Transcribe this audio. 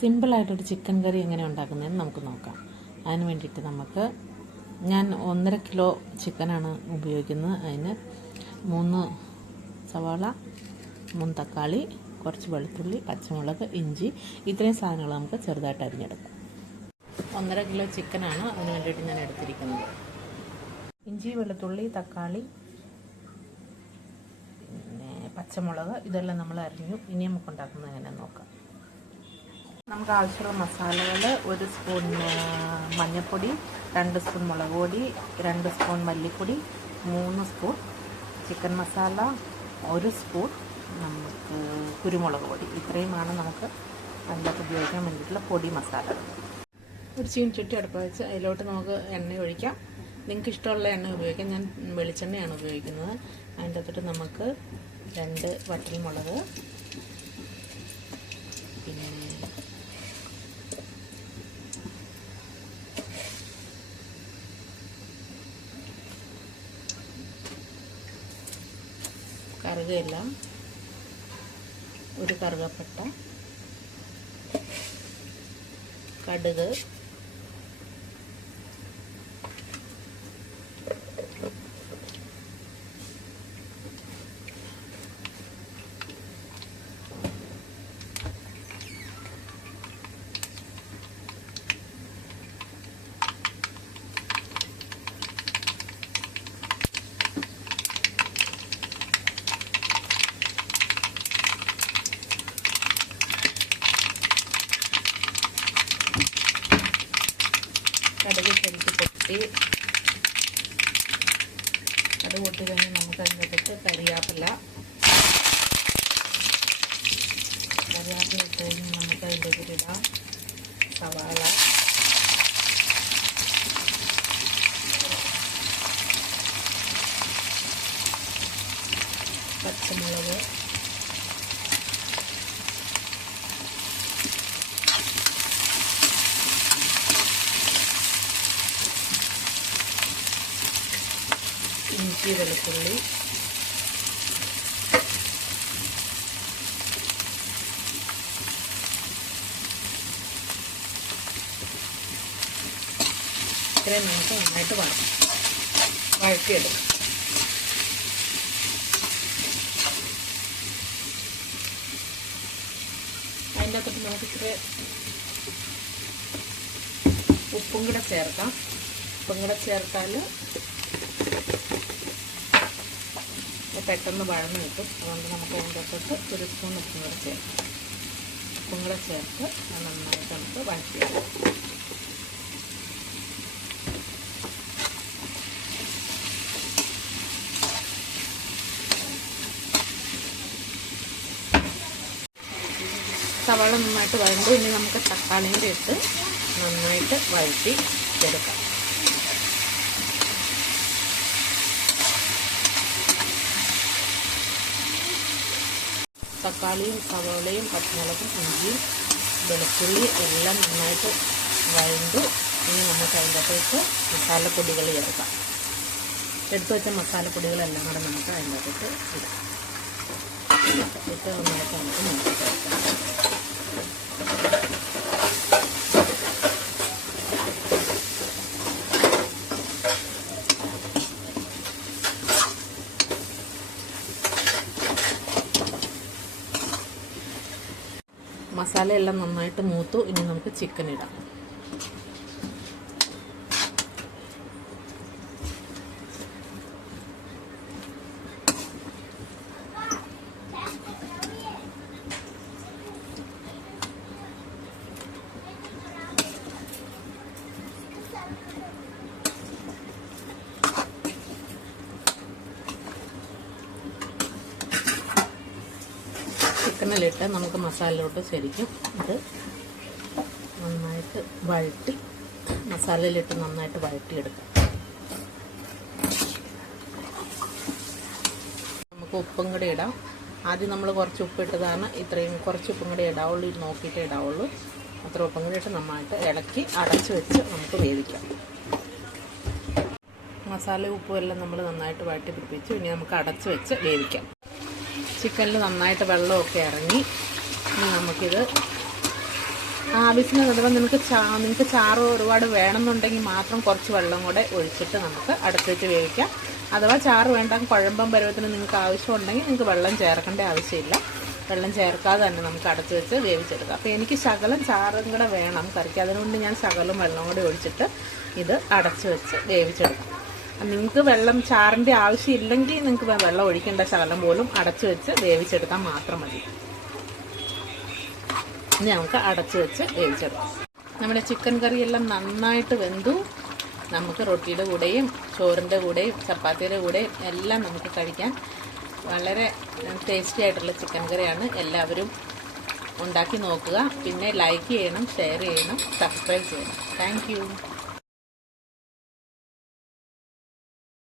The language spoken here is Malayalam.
സിമ്പിളായിട്ടൊരു ചിക്കൻ കറി എങ്ങനെ ഉണ്ടാക്കുന്നതെന്ന് നമുക്ക് നോക്കാം. അതിന് വേണ്ടിയിട്ട് ഞാൻ 1.5 കിലോ ചിക്കനാണ് ഉപയോഗിക്കുന്നത്. അതിന് 3 സവാള, 3 തക്കാളി, കുറച്ച് വെളുത്തുള്ളി, പച്ചമുളക്, ഇഞ്ചി, ഇത്രയും സാധനങ്ങൾ നമുക്ക് ചെറുതായിട്ട് അരിഞ്ഞെടുക്കാം. 1.5 കിലോ ചിക്കനാണ് അതിന് വേണ്ടിയിട്ട് ഞാൻ എടുത്തിരിക്കുന്നത്. ഇഞ്ചി, വെളുത്തുള്ളി, തക്കാളി, പിന്നെ പച്ചമുളക്, ഇതെല്ലാം നമ്മൾ അരിഞ്ഞു. ഇനി നമുക്ക് ഉണ്ടാക്കുന്നത് എങ്ങനെയാണെന്ന് നോക്കാം. നമുക്ക് ആവശ്യമുള്ള മസാലകൾ: 1 സ്പൂൺ മഞ്ഞൾപ്പൊടി, 2 സ്പൂൺ മുളക് പൊടി, 2 സ്പൂൺ മല്ലിപ്പൊടി, 3 സ്പൂൺ ചിക്കൻ മസാല, 1 സ്പൂൺ നമുക്ക് കുരുമുളക് പൊടി. ഇത്രയുമാണ് നമുക്ക് അതിനകത്ത് ഉപയോഗിക്കാൻ വേണ്ടിയിട്ടുള്ള പൊടി മസാല. ഒരു ചീനച്ചട്ടി അടുപ്പ് വെച്ച് അതിലോട്ട് നമുക്ക് എണ്ണ ഒഴിക്കാം. നിങ്ങൾക്ക് ഇഷ്ടമുള്ള എണ്ണ ഉപയോഗിക്കാം. ഞാൻ വെളിച്ചെണ്ണയാണ് ഉപയോഗിക്കുന്നത്. അതിൻ്റെ അകത്തോട്ട് നമുക്ക് 2 വറ്റൽമുളക്, പിന്നെ കറുകയില, 1 കറുകപ്പട്ട, കടുക്, കടുക് ചെറുത്ത് പൊട്ടി. കടുക് പൊട്ടി കഴിഞ്ഞ് നമുക്ക് അതിനകത്ത് കറിവേപ്പില ഇട്ട് കഴിഞ്ഞ് നമുക്ക് അതിൻ്റെ കൂടെ സവാള, പച്ചമുളക്, ഇഞ്ചി, വെളുത്തുള്ളി, ഇത്രയും നമുക്ക് നന്നായിട്ട് വഴറ്റിയെടുക്കും. അതിൻ്റെ അകത്തോട്ട് നമുക്ക് ഇച്ചിരി ഉപ്പും കൂടെ ചേർക്കാം. ഉപ്പും കൂടെ ചേർത്താൽ പെട്ടെന്ന് വഴന്ന് കിട്ടും. അതുകൊണ്ട് നമുക്ക് അതിൻ്റെ അകത്തോട്ട് 1 സ്പൂൺ ഉപ്പും കൂടെ ചേർക്കാം. ഉപ്പും കൂടെ ചേർത്ത് നന്നായിട്ട് നമുക്ക് വഴറ്റിയെടുക്കാം. സവാള നന്നായിട്ട് വഴണ്ട് ഇനി നമുക്ക് തക്കാളിയും ഇട്ട് നന്നായിട്ട് വഴറ്റി എടുക്കാം. തക്കാളിയും സവാളയും പച്ചമുളകും ഇഞ്ചിയും വെളുത്തുള്ളി എല്ലാം നന്നായിട്ട് വഴണ്ട് ഇനി നമുക്ക് അതിൻ്റെ അകത്തേക്ക് മസാലപ്പൊടികൾ ചേർക്കാം. എടുത്തു വെച്ച മസാലപ്പൊടികളെല്ലാം കൂടെ നമുക്ക് അതിൻ്റെ അകത്തേക്ക് ഇടാം. ഇട്ട് നന്നായിട്ട് നമുക്ക് നോക്കി ചേർക്കാം. മസാലയെല്ലാം നന്നായിട്ട് മൂത്തു. ഇനി നമുക്ക് ചിക്കൻ ഇടാം. ചിക്കനിലിട്ട് നമുക്ക് മസാലയിലോട്ട് ശരിക്കും ഇത് നന്നായിട്ട് വഴറ്റി മസാലയിലിട്ട് നന്നായിട്ട് വഴറ്റിയെടുക്കാം. നമുക്ക് ഉപ്പും കൂടെ ഇടാം. ആദ്യം നമ്മൾ കുറച്ച് ഉപ്പിട്ടതാണ്. ഇത്രയും കുറച്ച് ഉപ്പും കൂടെ ഇടാവുള്ളൂ. നോക്കിയിട്ടേ ഇടാവുള്ളൂ. അത്ര ഉപ്പും കൂടെ ഇട്ട് നന്നായിട്ട് ഇളക്കി അടച്ച് വെച്ച് നമുക്ക് വേവിക്കാം. മസാല ഉപ്പും എല്ലാം നമ്മൾ നന്നായിട്ട് വഴറ്റി പിടിപ്പിച്ചു. ഇനി നമുക്ക് അടച്ച് വെച്ച് വേവിക്കാം. ചിക്കനിൽ നന്നായിട്ട് വെള്ളമൊക്കെ ഇറങ്ങി ഇനി നമുക്കിത് ആവശ്യത്തിന് അഥവാ നിങ്ങൾക്ക് ചാറ് ഒരുപാട് വേണമെന്നുണ്ടെങ്കിൽ മാത്രം കുറച്ച് വെള്ളം കൂടെ ഒഴിച്ചിട്ട് നമുക്ക് അടച്ചു വെച്ച് വേവിക്കാം. അഥവാ ചാറ് വേണ്ട കുഴമ്പം പരുവത്തിന് നിങ്ങൾക്ക് ആവശ്യമുണ്ടെങ്കിൽ നിങ്ങൾക്ക് വെള്ളം ചേർക്കേണ്ട ആവശ്യമില്ല. വെള്ളം ചേർക്കാതെ തന്നെ നമുക്ക് അടച്ചു വെച്ച് വേവിച്ചെടുക്കാം. അപ്പോൾ എനിക്ക് ശകലം ചാറും കൂടെ വേണം കറിക്ക്, അതുകൊണ്ട് ഞാൻ ശകലം വെള്ളം കൂടി ഒഴിച്ചിട്ട് ഇത് അടച്ചു വെച്ച് വേവിച്ചെടുക്കാം. നിങ്ങൾക്ക് ചാറിൻ്റെ ആവശ്യമില്ലെങ്കിൽ നിങ്ങൾക്ക് വെള്ളം ഒഴിക്കേണ്ട, ശകലം പോലും അടച്ചു വെച്ച് വേവിച്ചെടുക്കാൻ മാത്രം മതി. ഇനി നമുക്ക് അടച്ചു വെച്ച് വേവിച്ചെടുക്കാം. നമ്മുടെ ചിക്കൻ കറിയെല്ലാം നന്നായിട്ട് വെന്തു. നമുക്ക് റൊട്ടിയുടെ കൂടെയും ചോറിൻ്റെ കൂടെയും ചപ്പാത്തിയുടെ കൂടെയും എല്ലാം നമുക്ക് കഴിക്കാൻ വളരെ ടേസ്റ്റി ആയിട്ടുള്ള ചിക്കൻ കറിയാണ്. എല്ലാവരും ഉണ്ടാക്കി നോക്കുക. പിന്നെ ലൈക്ക് ചെയ്യണം, ഷെയർ ചെയ്യണം, സബ്സ്ക്രൈബ് ചെയ്യണം. താങ്ക്